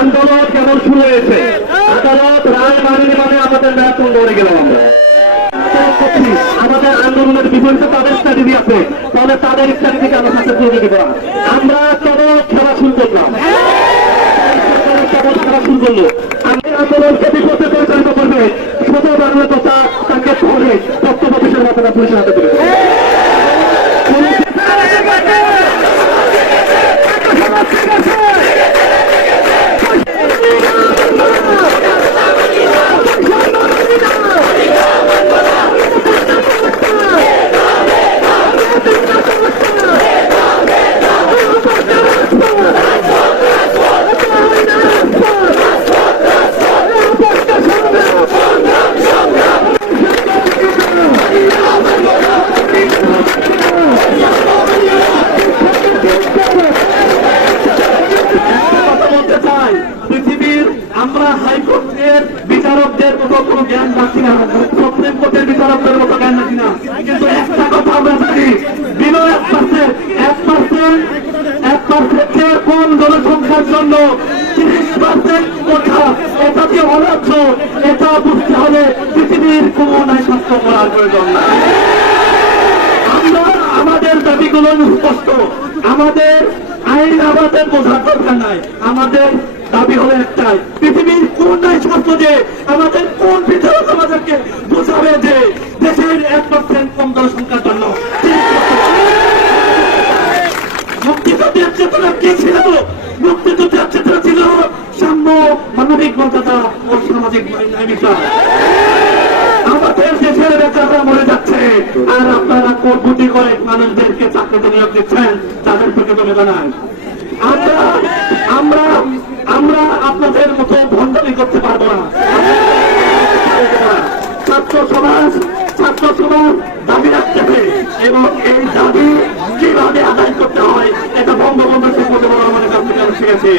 আন্দোলন কেমন শুরু হয়েছে? আদালত রায় মানেনি মানে আমাদের বেতন দৌড়ে গেলাম আমরা। আমাদের আন্দোলনের বিপরীতে তাদের স্ট্র্যাটেজি আছে, তাহলে তাদের স্ট্র্যাটেজিকে আমার সাথে তুলে দেব। আমরা কেন খেলা শুরু করলাম? খেলা শুরু করলো আন্দোলনকে বিপদে পরিচালিত করবে ছোট বাংলা কথা তাকে ধরে তথ্য অফিসের মাথাটা পুলিশের হাতে তুলে বিচারকদের মতো কোনো জ্ঞান রাখি না, সুপ্রিম কোর্টের বিচারকদের মতো জ্ঞান রাখি না, কিন্তু একটা কথা আমরা জানি, বিলো 1% কোন জনসংখ্যার জন্য 30% কথা, এটা যে অরাজ্য, এটা বুঝতে হলে পৃথিবীর কোন নাই স্বাস্থ্য করার প্রয়োজন না। আমরা আমাদের দাবিগুলো স্পষ্ট, আমাদের আইন আমাদের বোঝার দরকার নাই, আমাদের দাবি হলো একটাই, পৃথিবীর কোন নাই স্বাস্থ্য যে আমাদের কোন বিচারক আমাদেরকে বোঝাবে যে দেশের 1% কম জনসংখ্যার জন্য মুক্তিযুদ্ধের চেতনা কি ছিল? মুক্তিযুদ্ধের চেতনা ছিল সাম্য, মানবিক মর্যাদা ও সামাজিক ন্যায় বিচার। আমাদের দেশের বেচারা মরে যাচ্ছে আর আপনারা কোটি করে মানুষদেরকে চাকরিতে নিয়োগ দিচ্ছেন, তাদের প্রতি বেদনা নাই। আমরা আমরা আপনাদের মতো ভণ্ডামি করতে পারবো না। ছাত্র সমাজ দাবি রাখতে হবে এবং এই দাবি কিভাবে আদায় করতে হয় এটা বঙ্গবন্ধু শেখ মুজিবুর রহমানের কাছ থেকে শিখেছি।